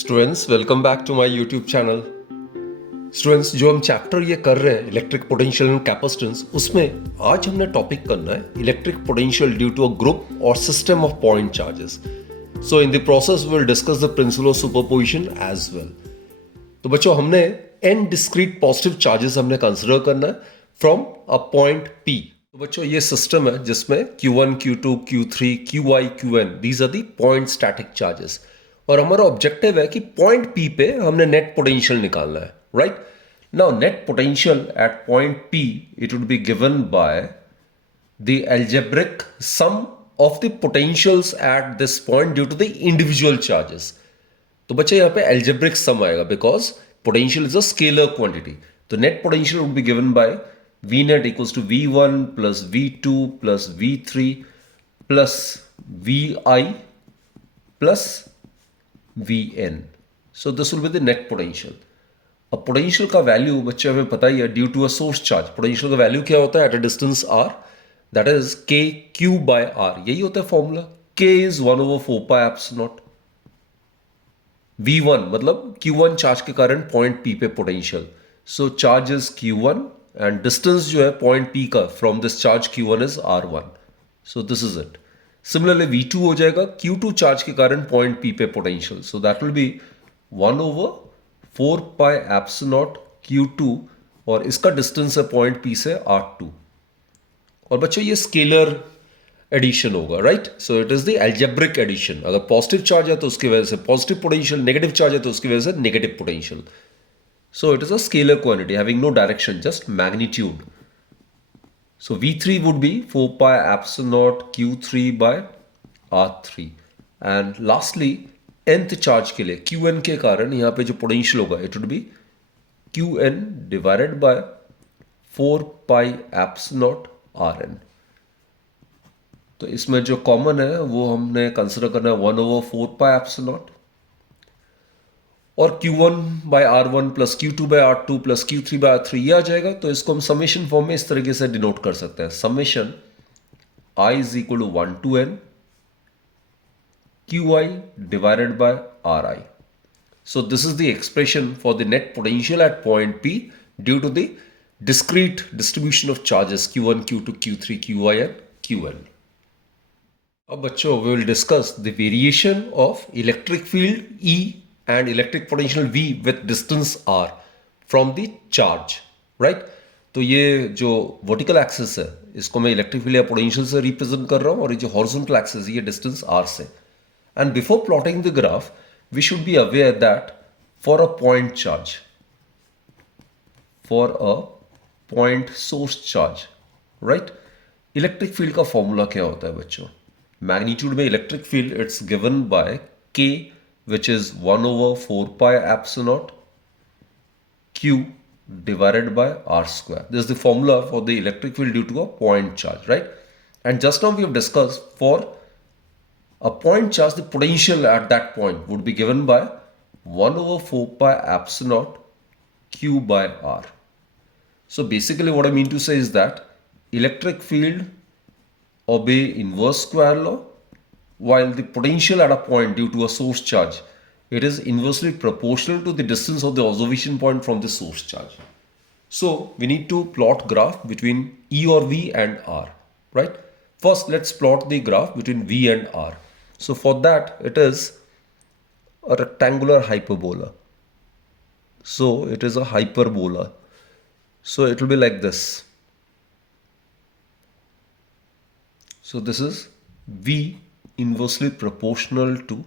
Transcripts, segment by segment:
Students welcome back to my YouTube channel. Students जो हम chapter ये कर रहे हैं इलेक्ट्रिक पोटेंशियल एंड कैपेसिटेंस, उसमें आज हमने टॉपिक करना है electric potential due to a group or system of point charges. So in the process we will discuss the principle of superposition as well. तो बच्चों हमने n डिस्क्रीट पॉजिटिव चार्जेस हमने consider करना है फ्रॉम अ पॉइंट P। तो बच्चों ये system है जिसमें Q1, Q2, Q3, Qi, Qn these are the point static charges, और हमारा ऑब्जेक्टिव है कि पॉइंट P पे हमने नेट पोटेंशियल निकालना है, right. Now net potential at point P it would be given bye the algebraic sum of the potentials at this point due to the individual charges। तो बच्चे यहाँ पे algebraic sum आएगा because potential is a scalar quantity। तो net potential would be given by V net equals to V1 plus V2 plus V3 plus Vi plus Vn। So this will be the net potential। अब potential का value बच्चे हमें पता ही है due to a source charge. Potential का value क्या होता है at a distance r, that is k q by r। यही होता है फॉर्मूला। k is 1/4 ϵ0। v1 मतलब q1 चार्ज के कारण पॉइंट p पे potential. So charge is q1 and distance जो है पॉइंट p का from this charge q1 is r1। So this is it. Similarly v2 हो जाएगा q2 चार्ज के कारण पॉइंट p पे potential. So that will B 1/4 q2 और इसका डिस्टेंस है पॉइंट P से r2। और बच्चों ये स्केलर एडिशन होगा, right. So it is the algebraic addition. अगर पॉजिटिव चार्ज है तो उसकी वजह से पॉजिटिव पोटेंशियल, नेगेटिव चार्ज है तो उसकी वजह से negative potential. So it is a scalar quantity having no direction, just magnitude. So v3 would be 4πε0 q3 by r3। And lastly nth charge के लिए qn के कारण यहां पे जो पोटेंशियल होगा it would be qn divided by 4πε0 rn। तो इसमें जो कॉमन है वो हमने कंसिडर करना है 1/4πε0 और q1 by r1 plus q2 by r2 plus q3 by r3 ये आ जाएगा। तो इसको हम समेशन फॉर्म में इस तरीके से डिनोट कर सकते हैं। Summation i is equal to 1 to n qi divided by ri। So this is the expression for the net potential at point P due to the discrete distribution of charges q1, q2, q3, qi and qn। अब बच्चों we will discuss the variation of electric field E and electric potential V with distance r from the charge, right। तो ये जो vertical axis है इसको मैं electric field या potential से रिप्रेजेंट कर रहा हूं, और ये जो हॉरिजॉन्टल एक्सिस है ये डिस्टेंस r से। And before plotting the graph, we should be aware that for a point charge, for a point source charge, right, electric field का formula क्या होता है बच्चों? Magnitude में electric field it's given by K, which is 1/4πε0 Q divided by R square. This is the formula for the electric field due to a point charge, right? And just now we have discussed for a point charge, the potential at that point would be given by 1/4πε0 Q by R। So basically what I mean to say is that electric field obey inverse square law, while the potential at a point due to a source charge, it is inversely proportional to the distance of the observation point from the source charge। So we need to plot graph between E or V and R, right? First let's plot the graph between V and R। So for that it is a rectangular hyperbola। So it is a hyperbola। So it will be like this। So this is V inversely proportional to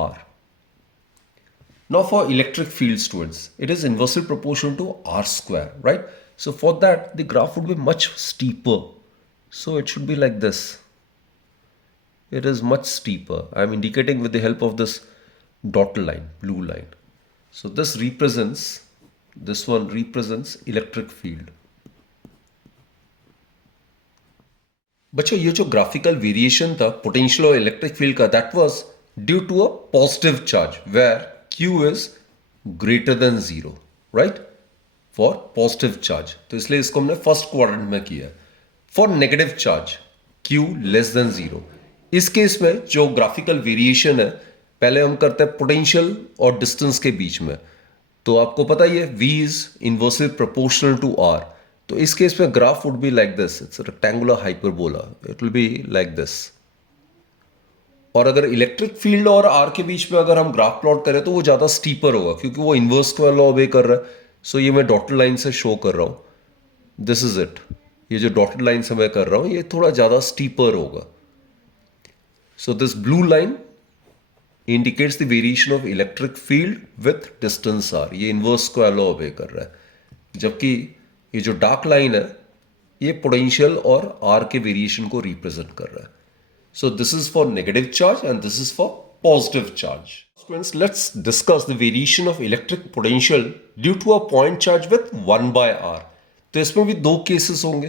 R। Now for electric field students, it is inversely proportional to R square, right? So for that the graph would be much steeper। So it should be like this। It is much steeper. I am indicating with the help of this dotted line, blue line। So this one represents electric field। बच्चों ये जो graphical variation था potential और electric field का, that was due to a positive charge where Q is greater than 0, right, for positive charge. तो इसलिए इसको हमने फर्स्ट क्वाड्रेंट में किया। For negative charge Q less than 0, इस केस में जो ग्राफिकल वेरिएशन है पहले हम करते हैं पोटेंशियल और डिस्टेंस के बीच में। तो आपको पता ही है V is inversely proportional to R। तो इस केस में graph would be like this, it's rectangular hyperbola, it will be like this. और अगर इलेक्ट्रिक फील्ड और R के बीच में अगर हम ग्राफ प्लॉट करें तो वो ज़्यादा स्टीपर होगा, क्योंकि वो इन्वर्स का लॉ ओबे कर रहा है। सो ये मैं डॉटेड लाइन से शो कर रहा हूँ, दिस इज इट। ये जो डॉटेड लाइन से मैं कर रहा हूँ ये थोड़ा ज़्यादा स्टीपर होगा। So this blue line indicates the variation of electric field with distance R। ये इन्वर्स स्क्वायर लॉ ओबे कर रहा है। जबकि ये जो डार्क लाइन है ये पोटेंशियल और R के वेरिएशन को रिप्रेजेंट कर रहा है। So this is for negative charge and this is for positive charge. Students, let's discuss the variation of electric potential due to a point charge with 1 by R. तो इसमें भी दो cases होंगे।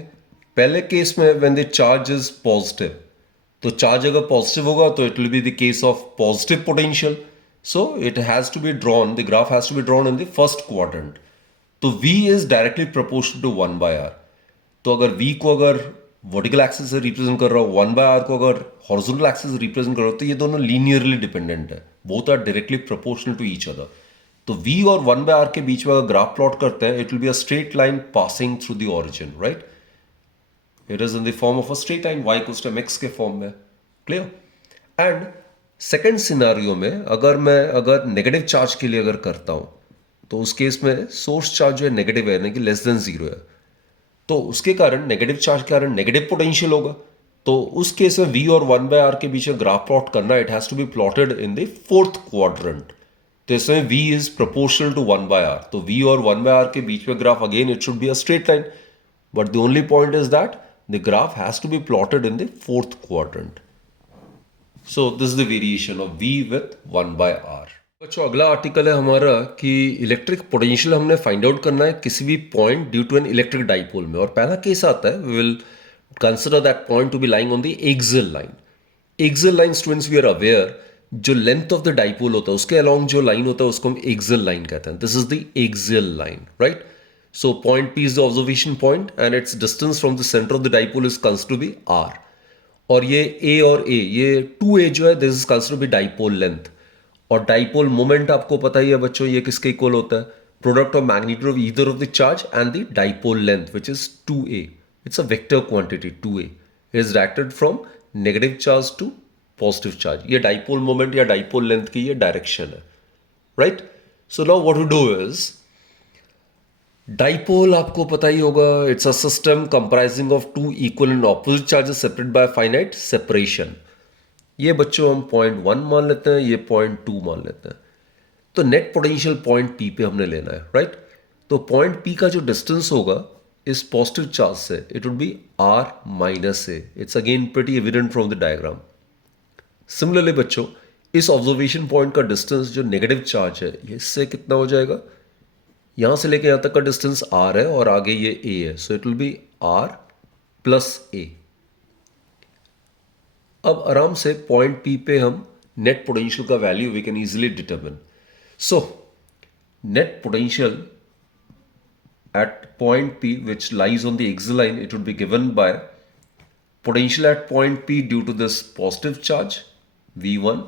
पहले केस में when the charge is positive, तो charge अगर positive होगा तो it will be the case of positive potential. So it has to be drawn, the graph has to be drawn in the first quadrant. तो V is directly proportional to 1 by R। तो अगर V को अगर vertical axis से represent कर रहा हूँ, 1 by R को अगर हॉरिजॉन्टल एक्सिस से रिप्रेजेंट कर रहा हूँ, तो ये दोनों लीनियरली डिपेंडेंट है, both are directly proportional to each other. तो V और 1 by R के बीच में अगर ग्राफ प्लॉट करते हैं, it will be a straight line passing through the origin, right. It is in the form of a straight line, y equals to mx के फॉर्म में, क्लियर। एंड सेकेंड सिनारियो में अगर नेगेटिव चार्ज के लिए अगर करता हूं, तो उस केस में सोर्स चार्ज जो है नेगेटिव है, यानी कि लेस देन जीरो है। तो उसके कारण नेगेटिव चार्ज के कारण नेगेटिव पोटेंशियल होगा। तो उस केस में V और 1 by R के बीच में ग्राफ प्लॉट करना, it has to be plotted in the fourth quadrant. तो इसमें V is proportional to 1 by R। तो V और 1 by R के बीच में graph again it should be a straight line, but the only point is that the graph has to be plotted in the fourth quadrant. So this is the variation of V with 1 by R। बच्चों, अगला article है हमारा कि electric potential हमने find out करना है किसी भी point due to an electric dipole में। और पहला केस आता है, we will consider that point to be lying on the axial line. Axial line, students, we are aware, जो लेंथ ऑफ द डाइपोल होता है उसके अलॉन्ग जो लाइन होता है उसको हम एक्सियल लाइन कहते हैं। This is the axial line, right. So point P is the observation point and its distance from the centre of the dipole is considered to be R। और ये A और A, ये 2A जो है, this is considered to be dipole length. और dipole moment आपको पता ही है बच्चों, ये किसके इक्वल होता है, product of magnitude of either of the charge and the dipole length, which is 2A। It's a vector quantity 2A is directed from negative charge to positive charge. ये डाइपोल मोमेंट या dipole length की ये direction है, right. So now what we do is, dipole आपको पता ही होगा, it's a system comprising of two equal and opposite charges separated by finite separation. ये बच्चों हम पॉइंट 1 मान लेते हैं, ये पॉइंट 2 मान लेते हैं। तो नेट पोटेंशियल पॉइंट P पे हमने लेना है, राइट। तो पॉइंट P का जो डिस्टेंस होगा इस पॉजिटिव चार्ज से, it would B R minus A। It's again pretty evident from the diagram. Similarly बच्चों, इस ऑब्जर्वेशन पॉइंट का डिस्टेंस जो नेगेटिव चार्ज है, ये इससे कितना हो जाएगा, यहां से लेके यहां तक का डिस्टेंस R है और आगे ये A है। So it will be R plus A। अब आराम से पॉइंट P पे हम नेट पोटेंशियल का value we can easily determine. So net potential at point P, which lies on the axial line, it would be given by potential at point P due to this positive charge V1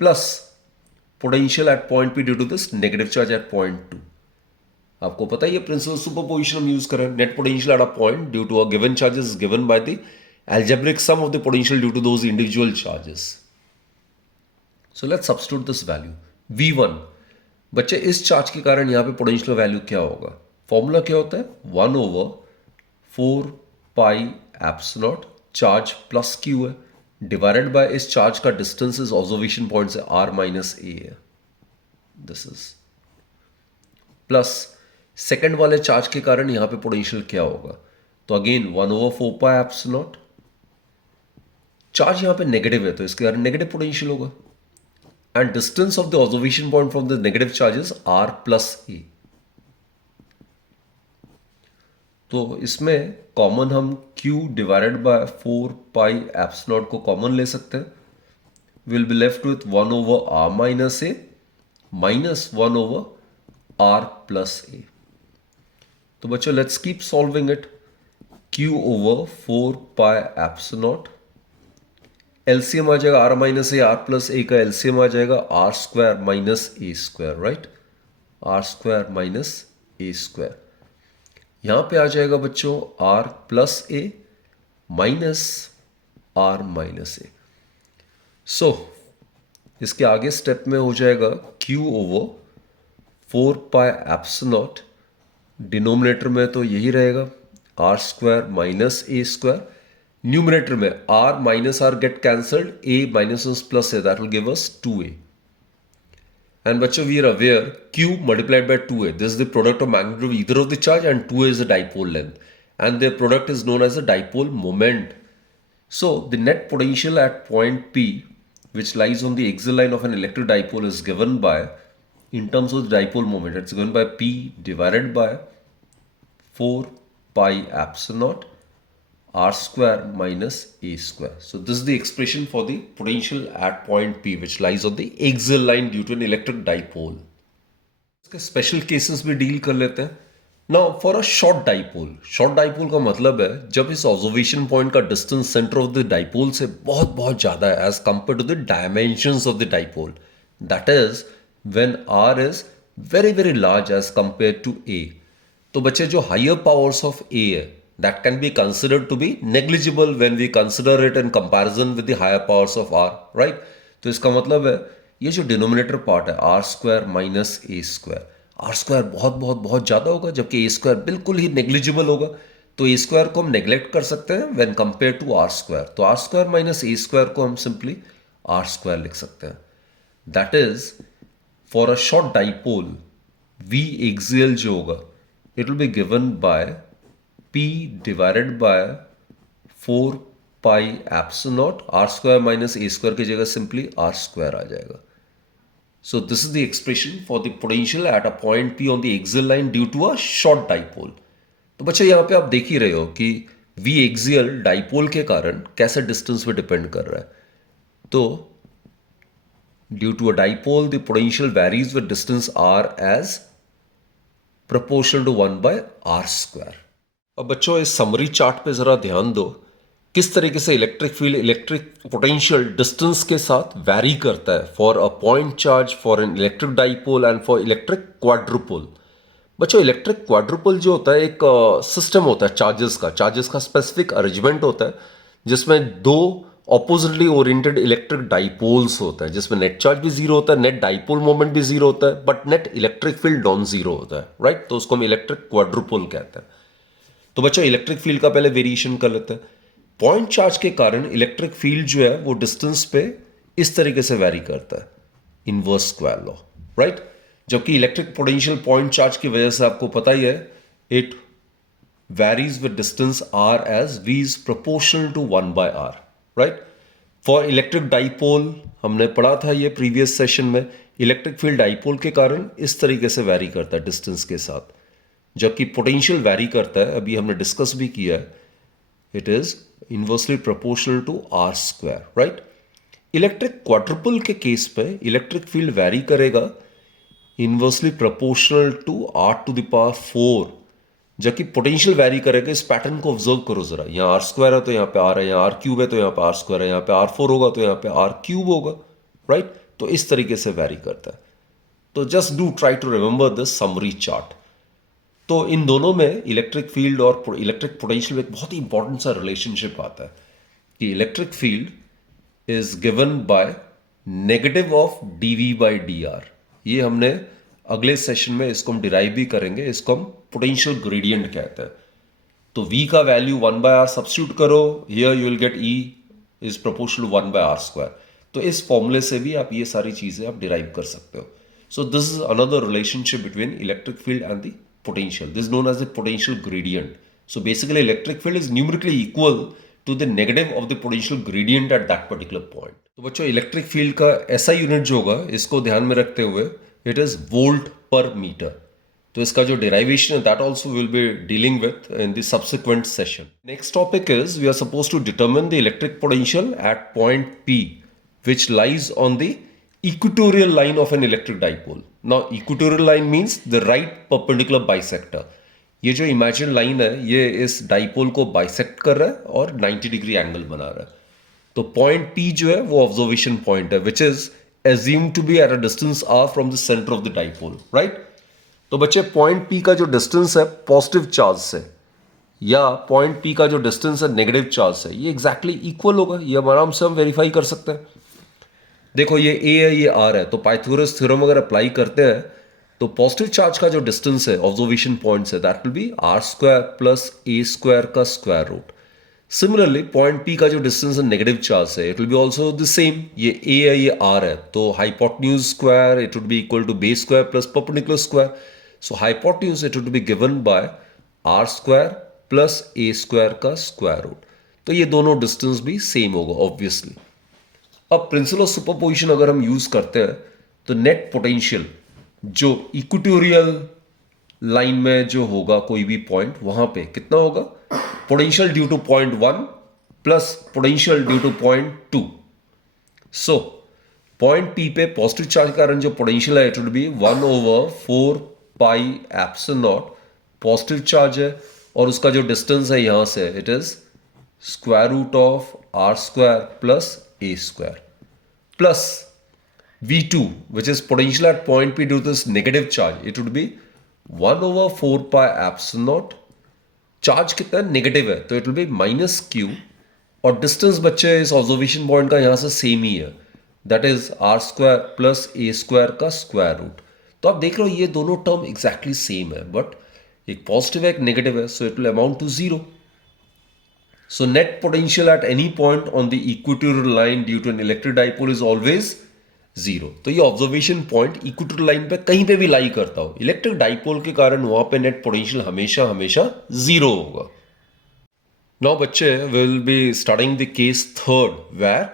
plus potential at point P due to this negative charge at point 2। आपको पता ही है principle superposition हम use करें। Net potential at a point due to a given charges is given by the algebraic sum of the potential due to those individual charges। So let's substitute this value V1। बच्चे, इस charge के कारण यहां पे potential value क्या होगा, formula क्या होता है, 1/4 pi epsilon charge plus Q है, डिवाइडेड बाय इस चार्ज का डिस्टेंस इस ऑब्जर्वेशन पॉइंट से R माइनस A है, दिस इज प्लस सेकेंड वाले चार्ज के कारण यहां पे पोटेंशियल क्या होगा, तो अगेन 1/4 पाई एप्सिलॉन, चार्ज यहां पे नेगेटिव है तो इसके कारण नेगेटिव पोटेंशियल होगा, and distance of the observation point from the negative charges R plus A। तो इसमें कॉमन हम Q divided by 4 pi epsilon को कॉमन ले सकते हैं, will be left with 1/R minus A minus 1/R plus A। तो बच्चों, let's keep solving it. Q/4 pi epsilon LCM आ जाएगा R minus A, R plus A का LCM आ जाएगा R square minus A square, right, R square minus A square. यहां पे आ जाएगा बच्चों R plus A minus R minus A. So इसके आगे स्टेप में हो जाएगा Q over 4 pi epsilon, denominator में तो यही रहेगा R square minus A square, numerator में R minus R get cancelled, A minus plus A, that will give us 2a। And बच्चों we are aware Q multiplied by 2a, this is the product of magnitude of either of the charge, and 2a is the dipole length, and their product is known as the dipole moment. So the net potential at point P, which lies on the axial line of an electric dipole, is given by, in terms of the dipole moment, it's given by P divided by 4 pi epsilon r square minus a square. So this is the expression for the potential at point P, which lies on the axial line due to an electric dipole. इसके special cases भी deal कर लेते हैं। Now for a short dipole, short dipole का मतलब है जब इस ऑब्जर्वेशन पॉइंट का distance centre of the dipole से बहुत बहुत ज्यादा है as compare to the dimensions of the dipole, that is when R is very very large as compare to A. तो बच्चे जो हायर पावर्स ऑफ ए है, that can be considered to be negligible when we consider it in comparison with the higher powers of r, right? तो इसका मतलब है ये जो डिनोमिनेटर पार्ट है R square minus A square, R square बहुत बहुत बहुत ज्यादा होगा जबकि ए स्क्वायर बिल्कुल ही नेग्लिजिबल होगा। तो ए स्क्वायर को हम नेग्लेक्ट कर सकते हैं when compare to R square, तो R square minus A square को हम सिंपली आर स्क्वायर लिख सकते हैं। That is for a short dipole V axial जो होगा it will be given by P divided by 4 pi epsilon r square minus a square की जगह simply r square आ जाएगा। So this is the expression for the potential at a point P on the axial line due to a short dipole। तो बच्चे यहाँ पे आप देख ही रहे हो कि V axial डाइपोल के कारण कैसे डिस्टेंस पे डिपेंड कर रहा है। तो due to a dipole the potential varies with distance r as proportional to 1 by r square। अब बच्चों इस समरी चार्ट पे जरा ध्यान दो किस तरीके से electric field electric potential distance के साथ वैरी करता है for a point charge, for an electric dipole and for electric quadruple. बच्चों इलेक्ट्रिक क्वाड्रुपल जो होता है एक सिस्टम होता है चार्जेस का स्पेसिफिक अरेंजमेंट होता है जिसमें दो ऑपोजिटली ओरिएंटेड इलेक्ट्रिक डाइपोल्स होता है, जिसमें नेट चार्ज भी जीरो होता है, नेट डाइपोल मोमेंट भी जीरो होता है, but net electric field non zero होता है, राइट। तो उसको हम इलेक्ट्रिक क्वाड्रुपल कहते हैं। तो बच्चों इलेक्ट्रिक फील्ड का पहले वेरिएशन कर लेते हैं। पॉइंट चार्ज के कारण इलेक्ट्रिक फील्ड जो है वो डिस्टेंस पे इस तरीके से वैरी करता है, इनवर्स स्क्वायर लॉ, राइट। जबकि इलेक्ट्रिक पोटेंशियल पॉइंट चार्ज की वजह से आपको पता ही है it varies with distance R as v is proportional to 1 by r, right. For electric dipole हमने पढ़ा था ये प्रीवियस सेशन में, इलेक्ट्रिक फील्ड डाइपोल के कारण इस तरीके से वैरी करता है डिस्टेंस के साथ, जबकि पोटेंशियल वैरी करता है, अभी हमने डिस्कस भी किया है, it is inversely proportional to R square, right. Electric quadrupole के केस में इलेक्ट्रिक फील्ड वैरी करेगा inversely proportional to R to the power 4, जबकि पोटेंशियल वैरी करेगा। इस पैटर्न को ऑब्जर्व करो जरा, यहाँ आर स्क्वायर है तो यहाँ पे आर है, यहाँ आर क्यूब है तो यहाँ पे आर स्क्वायर है, यहाँ पे आर 4 होगा तो यहाँ पे आर क्यूब होगा, राइट। तो इस तरीके से वैरी करता है। तो just do try to remember this summary chart. तो इन दोनों में इलेक्ट्रिक फील्ड और इलेक्ट्रिक पोटेंशियल में एक बहुत ही इंपॉर्टेंट सा रिलेशनशिप आता है कि electric field is given by negative of DV by D R. ये हमने अगले सेशन में इसको हम डिराइव भी करेंगे, इसको हम पोटेंशियल ग्रेडियंट कहते हैं। तो V का वैल्यू 1 by r सब्स्टिट्यूट करो, here you will get E is proportional 1 by r square. तो इस फॉर्मूले से भी आप ये सारी चीजें आप डिराइव कर सकते हो। सो this is another relationship between electric field and the potential. This is known as the potential gradient. So basically electric field is numerically equal to the negative of the potential gradient at that particular point. तो बच्चों electric field का ऐसा unit जो होगा इसको ध्यान में रखते हुए it is volt per metre. तो इसका जो डेरिवेशन है that also will be dealing with in the subsequent session. Next topic is we are supposed to determine the electric potential at point P which lies on the equatorial line of an electric dipole. Now equatorial line means the right perpendicular bisector. ये जो imagine line है ये इस dipole को bisect कर रहा है और 90 डिग्री एंगल बना रहा है। तो पॉइंट P जो है वो ऑब्जर्वेशन पॉइंट है which is assume to be at a distance r from the centre of the dipole, right. तो बच्चे पॉइंट P का जो डिस्टेंस है पॉजिटिव चार्ज से या पॉइंट P का जो डिस्टेंस है नेगेटिव चार्ज से, ये एग्जैक्टली इक्वल होगा। ये आराम से हम वेरीफाई कर सकते हैं। देखो ये A है, ये R है, तो पाइथागोरस थ्योरम अगर अप्लाई करते हैं तो पॉजिटिव चार्ज का जो डिस्टेंस है ऑब्जर्वेशन पॉइंट से that will be r square plus a square का square root. Similarly point P का जो डिस्टेंस है नेगेटिव चार्ज है it will be also the same. ये A है, ये R है, तो hypotenuse square it would be equal to base square plus perpendicular square. So hypotenuse it would be given by r square plus a square का square root. तो ये दोनों distance भी सेम होगा ऑब्वियसली। अब प्रिंसिपल ऑफ सुपरपोजिशन अगर हम use करते हैं तो नेट पोटेंशियल जो इक्वेटोरियल लाइन में जो होगा कोई भी पॉइंट, वहां पे कितना होगा, potential due to point 1 plus potential due to point 2। So point P पे पॉजिटिव चार्ज के कारण जो पोटेंशियल है it would be 1/4 pi epsilon nought. Positive charge है और उसका जो डिस्टेंस है यहां से it is square root of r square plus a square plus V2 which is potential at point P due to this negative charge, it would be 1/4 pi epsilon naught। Charge कितना negative है तो it will B minus Q, और distance बच्चे इस observation point का यहां से same ही है, that is r square plus a square का स्क्वायर रूट। तो आप देख रहे हो ये दोनों टर्म एग्जैक्टली सेम है, बट एक पॉजिटिव है एक नेगेटिव है, so it will amount to zero. So net potential at any point on the equatorial line due to an electric dipole is always zero. तो ये ऑब्जर्वेशन पॉइंट इक्वेटोरियल लाइन पे कहीं पे भी लाई करता हो, इलेक्ट्रिक डाइपोल के कारण वहां पे नेट पोटेंशियल हमेशा हमेशा जीरो होगा। नाउ बच्चे will be starting the case third where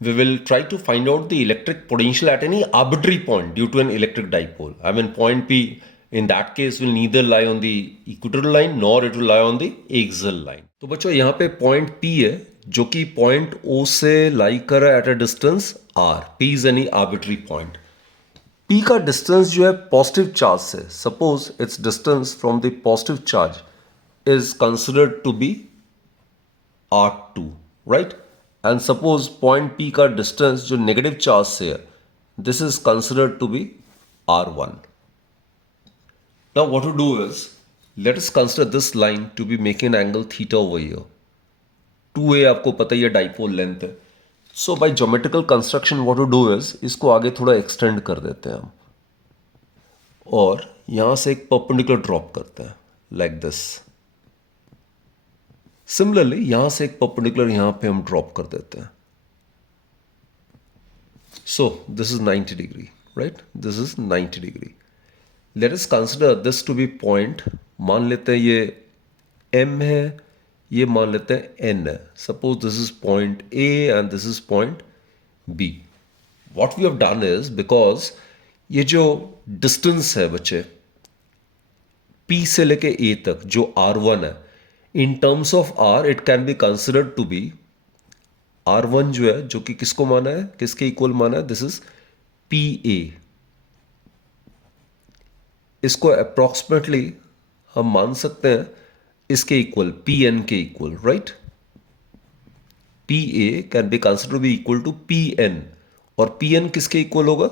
we will try to find out the electric potential at any arbitrary point due to an electric dipole. I mean point P in that case will neither lie on the equatorial line nor it will lie on the axial line. तो बच्चों यहाँ पे point P है जो कि point O से लाई कर रहा है at a distance R. P is any arbitrary point. P का डिस्टेंस जो है पॉजिटिव चार्ज से, suppose its distance from the positive charge is considered to be R2, right. And suppose point P का distance जो negative charge से है this is considered to be R1. Now what to do is, let us consider this line to be making an angle theta over here. 2a आपको पता ही है dipole length है। So by geometrical construction what to do is, इसको आगे थोड़ा extend कर देते हैं हम और यहां से एक परपेंडिकुलर ड्रॉप करते हैं लाइक दिस। सिमिलरली यहां से एक परपेंडिकुलर यहां पे हम ड्रॉप कर देते हैं। So this is 90 degree, right? This is 90 degree. Let us consider this to be point, मान लेते हैं ये M है, ये मान लेते हैं N है। Suppose this is point A and this is point B. What we have done is, because ये जो distance है बच्चे P से लेके A तक जो R1 है, in terms of R it can be considered to be R1 जो है जो कि किसको माना है, किसके इक्वल माना है, दिस इज PA। इसको अप्रोक्सीमेटली हम मान सकते हैं इसके इक्वल PN के equal, right. PA can be consider be equal to PN और PN किसके इक्वल होगा,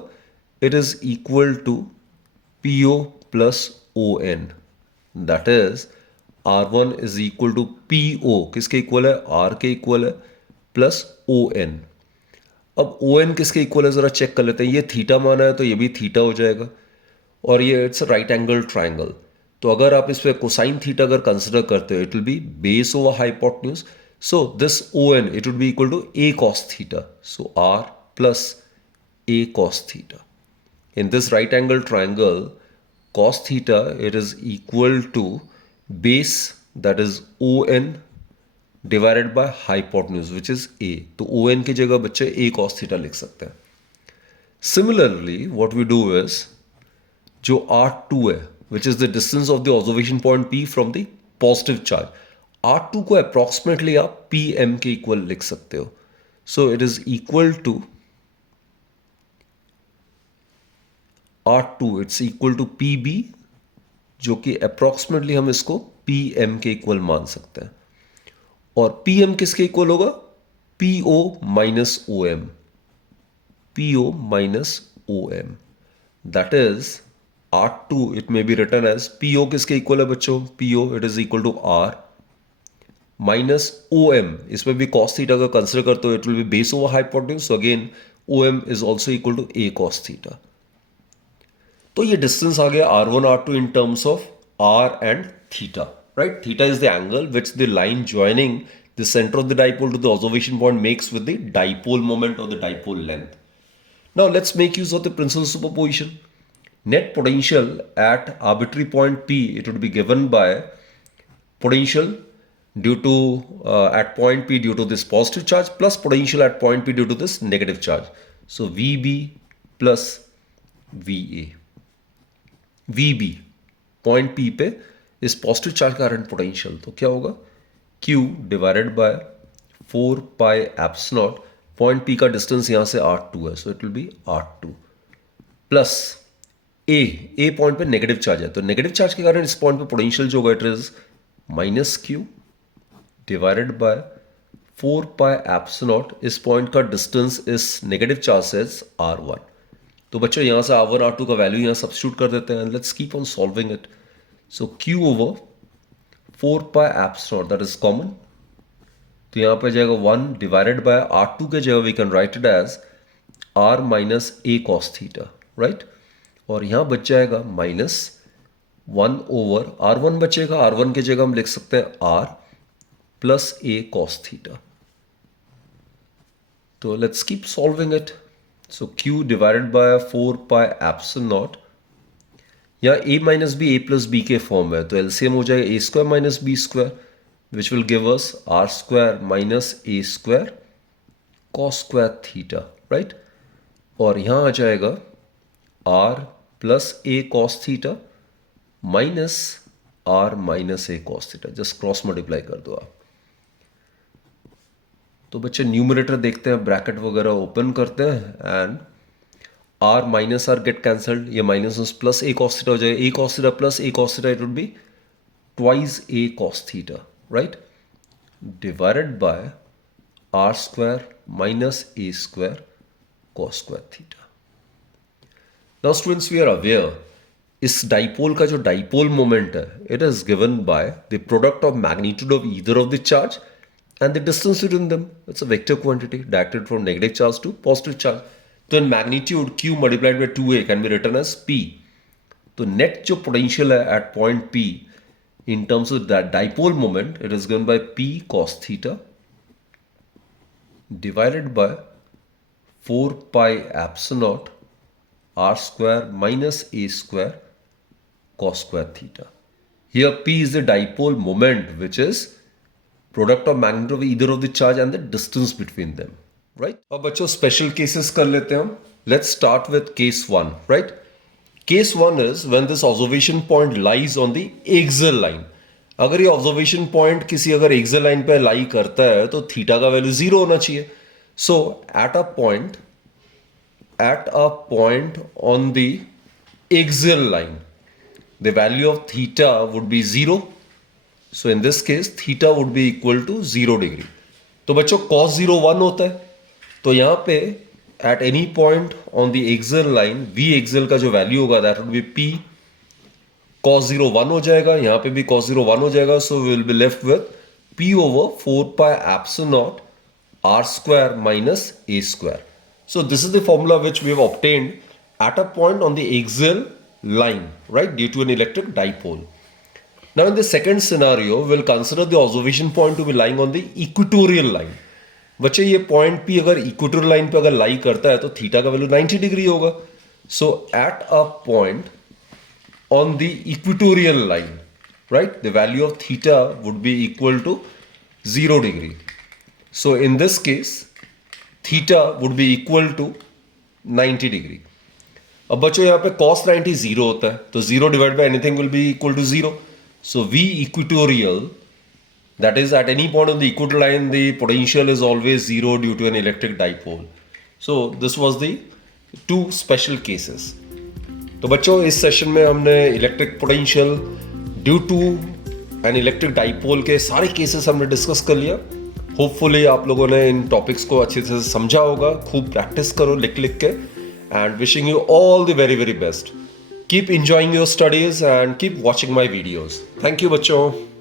it is equal to PO plus ON, that is R1 is equal to PO किसके इक्वल है, R के इक्वल है plus ON। अब ON किसके equal है जरा चेक कर लेते हैं। ये थीटा माना है तो ये भी थीटा हो जाएगा और ये इट्स राइट एंगल ट्राइंगल। तो अगर आप इस पे कोसाइन थीटा अगर कंसिडर करते हो it will be base over hypotenuse. So this ON it would be equal to A cos theta. So R plus A cos theta. In this right angle triangle cos theta it is equal to base that is ON divided by hypotenuse which is A. तो ON की जगह बच्चे A cos theta लिख सकते हैं। Similarly what we do is जो R2 है which is the distance of the observation point P from the positive charge, R2 को approximately आप PM के इक्वल लिख सकते हो। So it is equal to R2 it's equal to PB जो कि अप्रोक्सीमेटली हम इसको PM के इक्वल मान सकते हैं। और PM किसके इक्वल होगा, PO minus OM. PO minus OM. That is R2, it may be written as PO किसके इक्वल है बच्चों? PO it is equal to R minus OM. इसमें भी cos theta का कंसिडर करते हो, it will be base over hypotenuse. So again OM is also equal to A cos theta. तो ये डिस्टेंस आ गया R1 R2 in terms of R and theta, right? Theta is the angle which the line joining the center of the dipole to the observation point makes with the dipole moment or the dipole length. Now let's make use of the principle of superposition. Net potential at arbitrary point P, it would be given by potential due to at point P due to this positive charge plus potential at point P due to this negative charge. So VB plus VA. VB point P पे इस positive charge का current potential तो क्या होगा? Q divided by 4 pi epsilon not, point P का distance यहाँ से R2 है, so it will B R2 plus A point पे नेगेटिव चार्ज है, तो नेगेटिव चार्ज के कारण इस पॉइंट पे पोटेंशियल जो होगा it is minus Q divided by 4 pi epsilon not, इस पॉइंट का डिस्टेंस इस नेगेटिव चार्ज से R1. तो बच्चों यहाँ से R1 R2 का वैल्यू यहाँ सब्स्टिट्यूट कर देते हैं. Let's keep on solving it. So Q over 4 pi epsilon that is common, तो यहाँ पे जाएगा 1 डिवाइडेड बाय R2 के जगह we can write it as R minus A cos theta, right. और यहाँ बच जाएगा माइनस 1 ओवर R1 बचेगा, R1 के जगह हम लिख सकते हैं R plus A cos theta. तो let's keep solving it. So Q divided by 4 pi epsilon naught, या A minus B A plus B के फॉर्म है, तो LCM हो जाएगा A square minus B square which will give us R square minus A square cos square theta, right? और यहाँ आ जाएगा R plus A cos theta minus R minus A cos theta. Just cross multiply कर दो आप. तो बच्चे numerator देखते हैं, ब्रैकेट वगैरह ओपन करते हैं and R minus R get cancelled, ये minus plus A cos theta हो जाएगा. A cos theta plus A cos theta it would be twice A cos theta, right, divided by R square minus A square cos square theta. Now students we are aware इस dipole का जो dipole moment है it is given by the product of magnitude of either of the charge and the distance between them. It's a vector quantity directed from negative charge to positive charge. So in magnitude Q multiplied by 2A can be written as P. So net जो potential है at point P in terms of that dipole moment, it is given by P cos theta divided by 4 pi epsilon naught R square minus A square cos square theta. Here P is the dipole moment which is product of magnitude of either of the charge and the distance between them, right. अब बच्चों special cases कर लेते हैं हम. Let's start with case 1, right. Case 1 is when this observation point lies on the axial line. अगर ये observation point किसी अगर एक्सियल लाइन पे लाई करता है तो थीटा का वैल्यू 0 होना चाहिए. So at a point on the axial line the value of theta would be 0. So in this case theta would be equal to 0 degree. तो बच्चों cos 0 1 होता है, तो यहाँ पे at any point on the axial line v axial का जो value होगा that would be p cos 0 1 हो जाएगा, यहाँ पे भी cos 0 1 हो जाएगा. So we will be left with p over 4 pi epsilon naught r square minus a square. So this is the formula which we have obtained at a point on the axial line, right, due to an electric dipole. Now in the second scenario, we'll consider the observation point to be lying on the equatorial line. बच्चे ये point P अगर equatorial line पे अगर लाई करता है तो theta का value 90 degree होगा. So at a point on the equatorial line, right, the value of theta would be equal to 0 degree. So in this case theta would be equal to 90 degree. अब बच्चों यहाँ पे cos 90 0 होता है, तो 0 divide by anything will be equal to 0. So V equatorial, that is at any point on the equatorial line, the potential is always 0 due to an electric dipole. So this was the two special cases. तो बच्चों इस session में हमने electric potential due to an electric dipole के सारे cases हमने discuss कर लिया. होपफुली आप लोगों ने इन टॉपिक्स को अच्छे से समझा होगा. खूब प्रैक्टिस करो लिख लिख के. And wishing you all the very very best. Keep enjoying your studies and keep watching my videos. Thank you बच्चों.